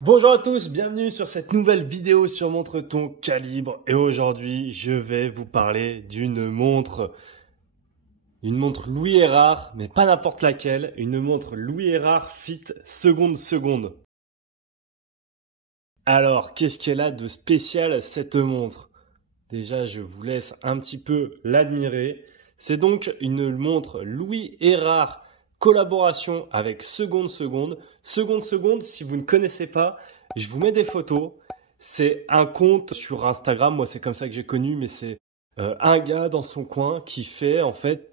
Bonjour à tous, bienvenue sur cette nouvelle vidéo sur Montre ton calibre. Et aujourd'hui, je vais vous parler d'une montre Louis Erard, mais pas n'importe laquelle, une montre Louis Erard Fit seconde. Alors, qu'est-ce qu'elle a de spécial cette montre? Déjà, je vous laisse un petit peu l'admirer. C'est donc une montre Louis Erard collaboration avec Seconde. Seconde, si vous ne connaissez pas, je vous mets des photos. C'est un compte sur Instagram, moi c'est comme ça que j'ai connu, mais c'est un gars dans son coin qui fait en fait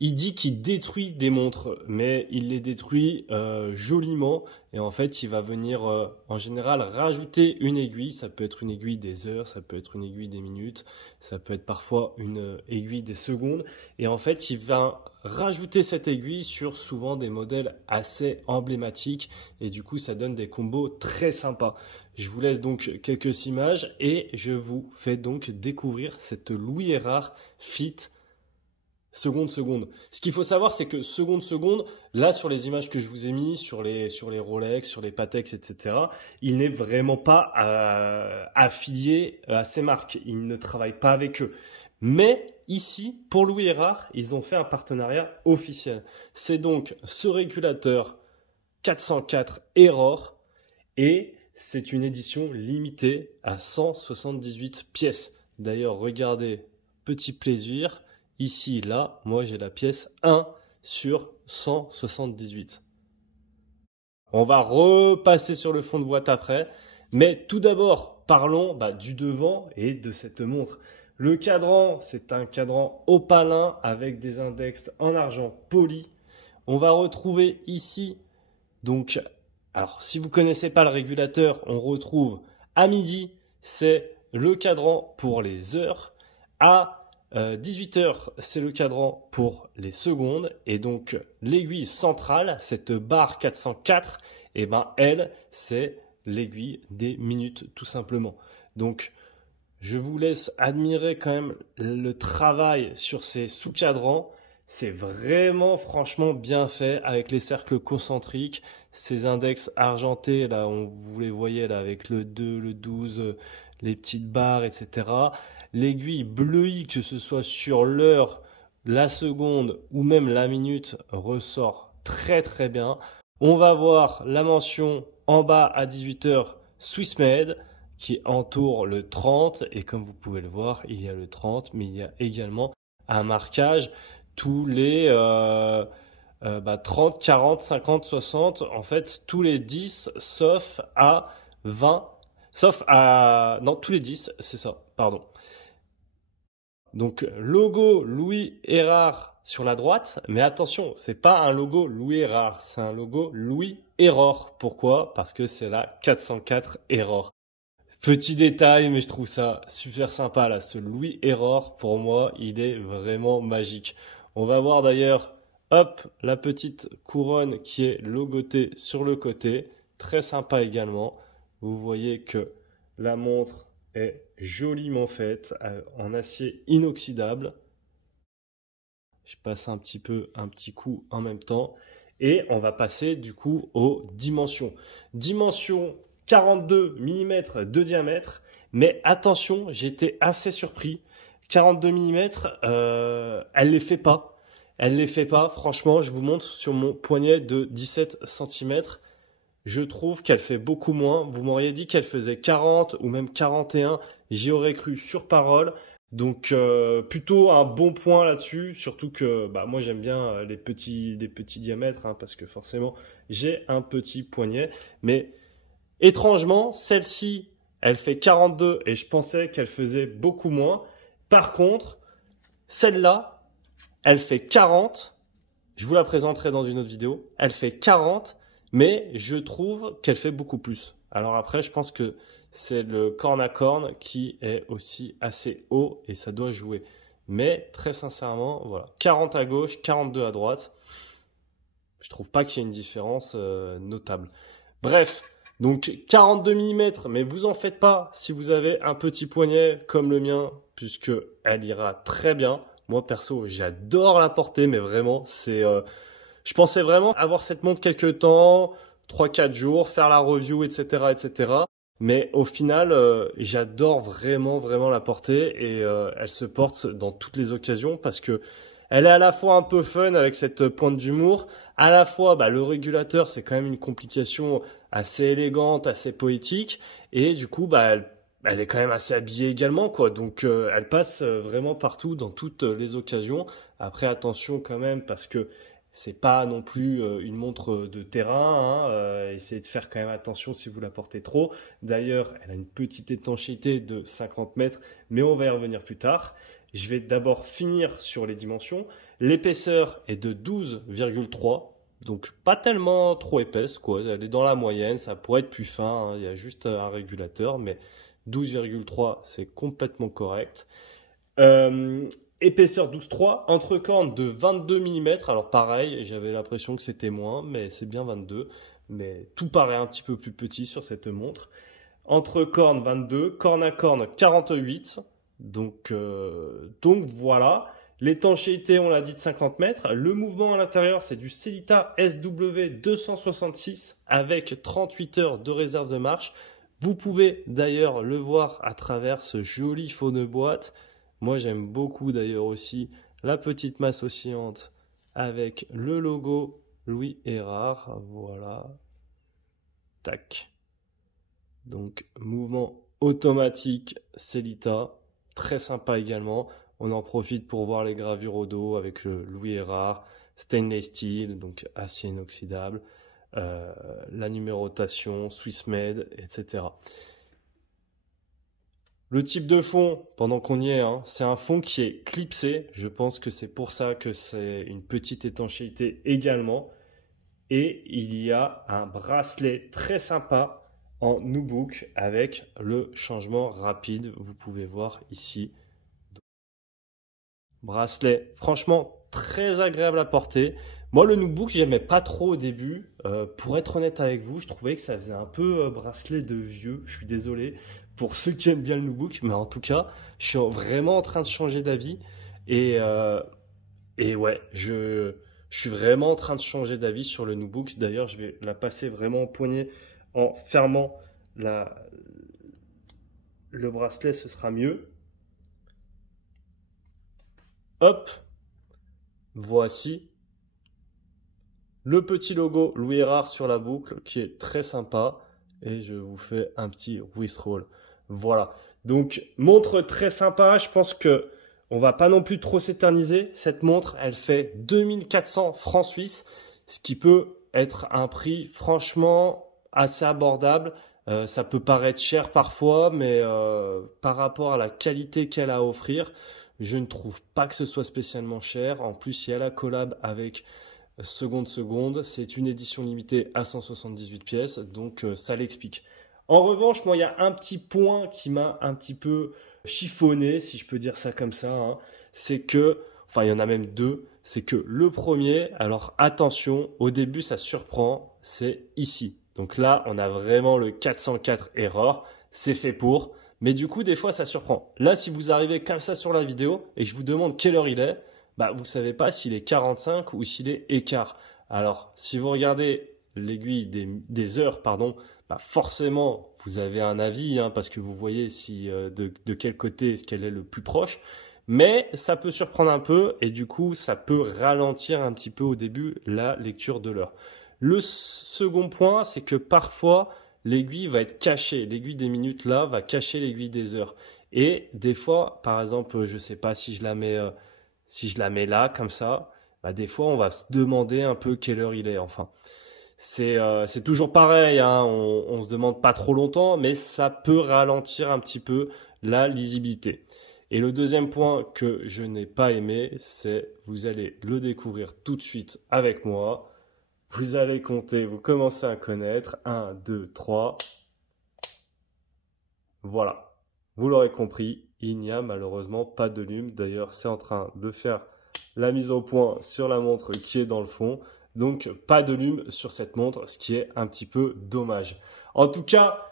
il dit qu'il détruit des montres, mais il les détruit joliment. Et en fait, il va venir en général rajouter une aiguille. Ça peut être une aiguille des heures, ça peut être une aiguille des minutes, ça peut être parfois une aiguille des secondes. Et en fait, il va rajouter cette aiguille sur souvent des modèles assez emblématiques. Et du coup, ça donne des combos très sympas. Je vous laisse donc quelques images et je vous fais donc découvrir cette Louis Erard Fit seconde. Ce qu'il faut savoir, c'est que seconde, là sur les images que je vous ai mis, sur les Rolex, sur les Patek, etc., il n'est vraiment pas affilié à ces marques. Il ne travaille pas avec eux. Mais ici, pour Louis Erard, ils ont fait un partenariat officiel. C'est donc ce régulateur 404 Error et c'est une édition limitée à 178 pièces. D'ailleurs, regardez, petit plaisir. Ici, là, moi j'ai la pièce 1 sur 178. On va repasser sur le fond de boîte après. Mais tout d'abord, parlons du devant et de cette montre. Le cadran, c'est un cadran opalin avec des index en argent poli. On va retrouver ici, donc, alors si vous ne connaissez pas le régulateur, on retrouve à midi, c'est le cadran pour les heures. À 18h, c'est le cadran pour les secondes. Et donc, l'aiguille centrale, cette barre 404, et ben, elle, c'est l'aiguille des minutes, tout simplement. Donc, je vous laisse admirer quand même le travail sur ces sous-cadrans. C'est vraiment, franchement, bien fait avec les cercles concentriques, ces index argentés, là, vous les voyez, là, avec le 2, le 12, les petites barres, etc. L'aiguille bleuie, que ce soit sur l'heure, la seconde ou même la minute, ressort très bien. On va voir la mention en bas à 18h Swissmade qui entoure le 30 et comme vous pouvez le voir, il y a le 30 mais il y a également un marquage tous les 30, 40, 50, 60, en fait tous les 10 sauf à 20, sauf à... non, tous les 10, c'est ça, pardon. Donc logo Louis Erard sur la droite, mais attention, c'est pas un logo Louis Erard, c'est un logo Louis Error. Pourquoi? Parce que c'est la 404 Error. Petit détail, mais je trouve ça super sympa là, ce Louis Error, pour moi, il est vraiment magique. On va voir d'ailleurs, hop, la petite couronne qui est logotée sur le côté, très sympa également. Vous voyez que la montre est joliment faite en acier inoxydable. Je passe un petit coup en même temps. Et on va passer du coup aux dimensions. Dimension 42 mm de diamètre. Mais attention, j'étais assez surpris. 42 mm, elle les fait pas. Elle les fait pas. Franchement, je vous montre sur mon poignet de 17 cm. Je trouve qu'elle fait beaucoup moins. Vous m'auriez dit qu'elle faisait 40 ou même 41. J'y aurais cru sur parole. Donc plutôt un bon point là-dessus. Surtout que moi j'aime bien les petits diamètres hein, parce que forcément j'ai un petit poignet. Mais étrangement, celle-ci, elle fait 42 et je pensais qu'elle faisait beaucoup moins. Par contre, celle-là, elle fait 40. Je vous la présenterai dans une autre vidéo. Elle fait 40. Mais je trouve qu'elle fait beaucoup plus. Alors après, je pense que c'est le corne à corne qui est aussi assez haut et ça doit jouer. Mais très sincèrement, voilà, 40 à gauche, 42 à droite. Je trouve pas qu'il y ait une différence notable. Bref, donc 42 mm, mais vous en faites pas si vous avez un petit poignet comme le mien, puisque elle ira très bien. Moi perso, j'adore la porter, mais vraiment, c'est... je pensais vraiment avoir cette montre quelques temps, 3-4 jours, faire la review, etc., etc. Mais au final, j'adore vraiment, vraiment la porter et elle se porte dans toutes les occasions parce que elle est à la fois un peu fun avec cette pointe d'humour, à la fois le régulateur c'est quand même une complication assez élégante, assez poétique et du coup elle est quand même assez habillée également quoi. Donc elle passe vraiment partout dans toutes les occasions. Après attention quand même parce que c'est pas non plus une montre de terrain, hein, essayez de faire quand même attention si vous la portez trop. D'ailleurs, elle a une petite étanchéité de 50 mètres, mais on va y revenir plus tard. Je vais d'abord finir sur les dimensions. L'épaisseur est de 12,3, donc pas tellement trop épaisse, quoi. Elle est dans la moyenne, ça pourrait être plus fin, hein. Il y a juste un régulateur, mais 12,3 c'est complètement correct. Euh, Épaisseur 12,3, entre-cornes de 22 mm. Alors pareil, j'avais l'impression que c'était moins, mais c'est bien 22. Mais tout paraît un petit peu plus petit sur cette montre. Entre-cornes 22, corne à corne 48. Donc voilà. L'étanchéité, on l'a dit, de 50 mètres. Le mouvement à l'intérieur, c'est du Sellita SW266 avec 38 heures de réserve de marche. Vous pouvez d'ailleurs le voir à travers ce joli faux de boîte. Moi, j'aime beaucoup d'ailleurs aussi la petite masse oscillante avec le logo Louis Erard. Voilà. Tac. Donc, mouvement automatique Sellita. Très sympa également. On en profite pour voir les gravures au dos avec le Louis Erard, stainless steel, donc acier inoxydable, la numérotation, Swiss made, etc. Le type de fond, pendant qu'on y est, hein, c'est un fond qui est clipsé. Je pense que c'est pour ça que c'est une petite étanchéité également. Et il y a un bracelet très sympa en nubuck avec le changement rapide. Vous pouvez voir ici. Bracelet, franchement, très agréable à porter. Moi, le nubuck, j'aimais pas trop au début. Pour être honnête avec vous, je trouvais que ça faisait un peu bracelet de vieux. Je suis désolé pour ceux qui aiment bien le nubuck, mais en tout cas, je suis vraiment en train de changer d'avis. Et, ouais, je suis vraiment en train de changer d'avis sur le nubuck. D'ailleurs, je vais la passer vraiment au poignet en fermant le bracelet, ce sera mieux. Hop, voici le petit logo Louis Erard sur la boucle qui est très sympa. Et je vous fais un petit wrist roll. Voilà. Donc, montre très sympa. Je pense que on va pas non plus trop s'éterniser. Cette montre, elle fait 2400 francs suisses, ce qui peut être un prix franchement assez abordable. Ça peut paraître cher parfois, mais par rapport à la qualité qu'elle a à offrir, je ne trouve pas que ce soit spécialement cher. En plus, il y a la collab avec Seconde. C'est une édition limitée à 178 pièces, donc ça l'explique. En revanche, moi, il y a un petit point qui m'a un petit peu chiffonné, si je peux dire ça comme ça, hein. C'est que, enfin, il y en a même deux. C'est que le premier, alors attention, au début, ça surprend, c'est ici. Donc là, on a vraiment le 404 error. C'est fait pour. Mais du coup, des fois, ça surprend. Là, si vous arrivez comme ça sur la vidéo et que je vous demande quelle heure il est, vous ne savez pas s'il est 45 ou s'il est écart. Alors, si vous regardez l'aiguille des heures, pardon, forcément, vous avez un avis, hein, parce que vous voyez si de quel côté est-ce qu'elle est le plus proche. Mais ça peut surprendre un peu et du coup, ça peut ralentir un petit peu au début la lecture de l'heure. Le second point, c'est que parfois, l'aiguille va être cachée. L'aiguille des minutes là va cacher l'aiguille des heures. Et des fois, par exemple, je ne sais pas si je la mets là, comme ça, des fois, on va se demander un peu quelle heure il est. Enfin, c'est toujours pareil, hein, on se demande pas trop longtemps, mais ça peut ralentir un petit peu la lisibilité. Et le deuxième point que je n'ai pas aimé, c'est, vous allez le découvrir tout de suite avec moi. Vous allez compter, vous commencez à connaître. 1, 2, 3. Voilà. Vous l'aurez compris, il n'y a malheureusement pas de lume. D'ailleurs, c'est en train de faire la mise au point sur la montre qui est dans le fond. Donc, pas de lume sur cette montre, ce qui est un petit peu dommage. En tout cas,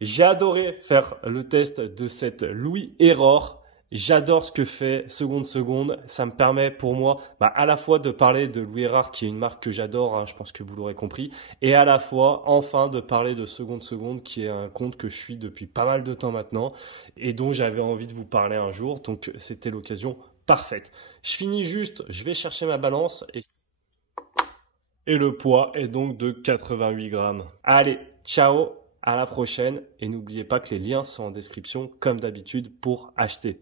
j'ai adoré faire le test de cette Louis Erard. J'adore ce que fait Seconde Seconde. Ça me permet pour moi à la fois de parler de Louis Erard, qui est une marque que j'adore, hein, je pense que vous l'aurez compris, et à la fois enfin de parler de Seconde Seconde, qui est un compte que je suis depuis pas mal de temps maintenant et dont j'avais envie de vous parler un jour. Donc c'était l'occasion parfaite. Je finis juste, je vais chercher ma balance et le poids est donc de 88 grammes. Allez, ciao, à la prochaine et n'oubliez pas que les liens sont en description comme d'habitude pour acheter.